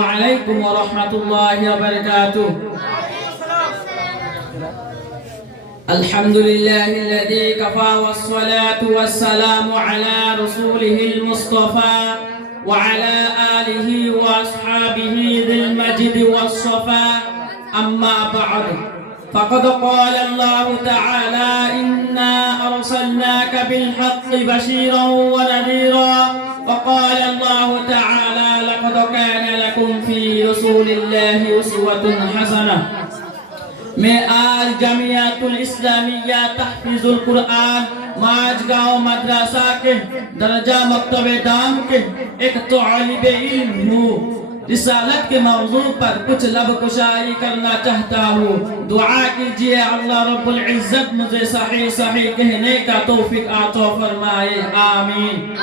عليكم ورحمة الله وبركاته. الحمد لله الذي كفى والصلاة والسلام على رسوله المصطفى وعلى آله وأصحابه ذي المجد والصفا. أما بعد، فقد قال الله تعالى: إنا أرسلناك بالحق بشيرا ونذيرا. وقال الله تعالى: لقد كان لكم في رسول الله أسوة حسنة. میں آج جامعۃ الاسلامیہ تحفیظ القرآن ماجگاؤں مدرسہ کے درجہ مکتب دام کے ایک طالب علم ہوں۔ رسالت کے موضوع پر کچھ لب کشائی کرنا چاہتا ہوں۔ دعا کیجئے اللہ رب العزت مجھے صحیح کہنے کا توفیق عطا فرمائے، آمین۔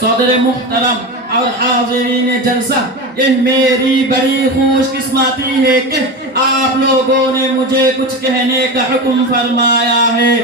صدر محترم اور حاضرین جلسہ، یہ میری بڑی خوش قسمتی ہے کہ آپ لوگوں نے مجھے کچھ کہنے کا حکم فرمایا ہے۔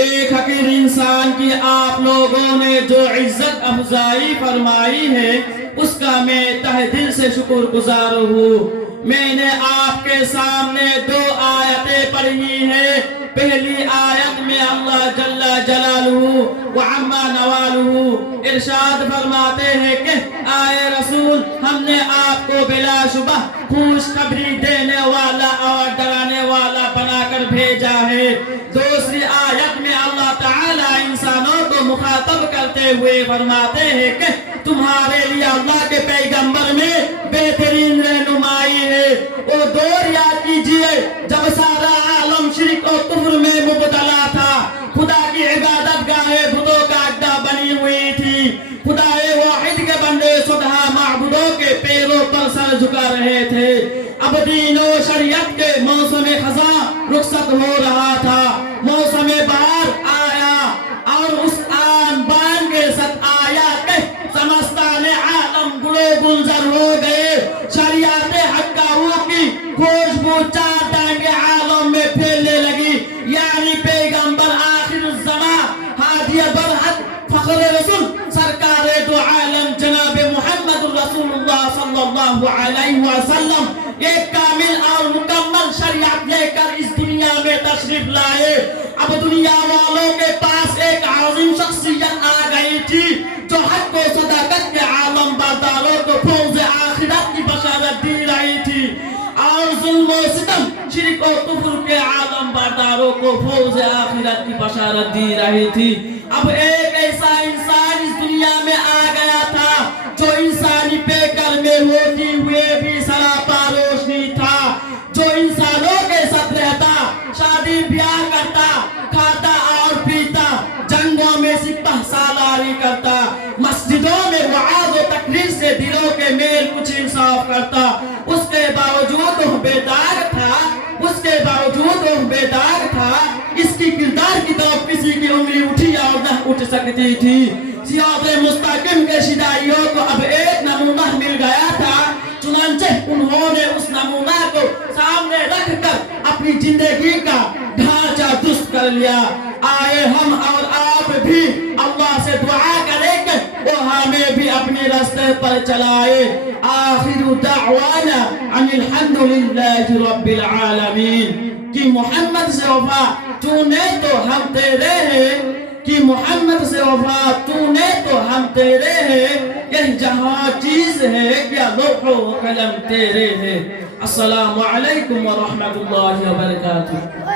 ایک حقیر انسان کی آپ لوگوں نے جو عزت افزائی فرمائی ہے، اس کا میں تہ دل سے شکر گزار ہوں۔ میں نے آپ کے سامنے 2 آیتیں پڑھی ہیں۔ پہلی آیت میں اللہ جل جلالہ وعما نوالہ ارشاد فرماتے ہیں کہ آئے رسول، ہم نے آپ کو بلا شبہ خوشخبری دینے والا اور ڈرانے والا بنا کر بھیجا ہے۔ دوسری آیت میں اللہ تعالی انسانوں کو مخاطب کرتے ہوئے فرماتے ہیں کہ تمہارے لیے اللہ کے پیغمبر میں بہترین رہنمائی ہے۔ وہ دور یاد کیجئے جب سارا عالم شرک اور کفر میں مبتلا تھا، خدا کی عبادت گاہیں بتوں کا اڈا بنی ہوئی تھی، خدا واحد کے بندے سدھا معبودوں کے پیروں پر سر جھکا رہے تھے۔ اب دین و شریعت کے موسم خزاں رخصت ہو رہا تھا، موسم بہار آیا اور اس آن بان کے ساتھ آیا کہ سمستان عالم گلو گلزر ہو گئے۔ شریعت حقاؤں کی خوشبو 4 ٹانگے عالم میں پھیلنے لگی، یعنی پیغمبر آخر الزمان ہادی برحق فخر رسول سرکار دو عالم جناب محمد رسول اللہ صلی اللہ علیہ وسلم ایک کامل اور مکمل شریعت لے کر اس دنیا میں تشریف لائے۔ اب دنیا والوں کے پاس ایک عظیم شخصیت آ گئی تھی جو حق و صداقت کے عالم برداروں کو فوز آخرت کی بشارت دی رہی تھی، اور ظلم و ستم شرک و کفر کے عالم برداروں کو فوز آخرت کی بشارت دی رہی تھی۔ اب ایک ایسا انسان اس دنیا میں آ گیا تھا جو انسانی پیکر میں ہوتی ہوئے بھی سراپا روشنی تھا، جو انسانوں کے ساتھ رہتا، شادی بیاہ کرتا، کھاتا اور پیتا، جنگوں میں سپہ سالاری کرتا، مسجدوں میں وعظ و تقریر سے دلوں کے میل کچھ انصاف کرتا۔ اس کے باوجود وہ بیدار تھا، اس کے باوجود وہ بیدار تھا، اس کی کردار کی طرف کسی کی انگلی اٹھی اور نہ اٹھ سکتی تھی۔ صراط مستقیم کے شدائیوں کو اب ایک نمونہ مل گیا تھا، چنانچہ انہوں نے اس نمونہ کو سامنے رکھ کر اپنی زندگی کا ڈھانچہ درست کر لیا۔ آئے ہم اور آپ بھی اللہ سے دعا کریں کہ وہ ہمیں بھی اپنے راستے پر چلائے۔ آخر دعوانا ان الحمدللہ رب العالمین۔ کہ محمد سے وفا تو نے تو ہم تیرے ہیں، کہ محمد سے وفا تو نے تو ہم تیرے ہیں، یہ جہاں چیز ہے کیا لوح و قلم تیرے ہیں۔ السلام علیکم ورحمۃ اللہ وبرکاتہ۔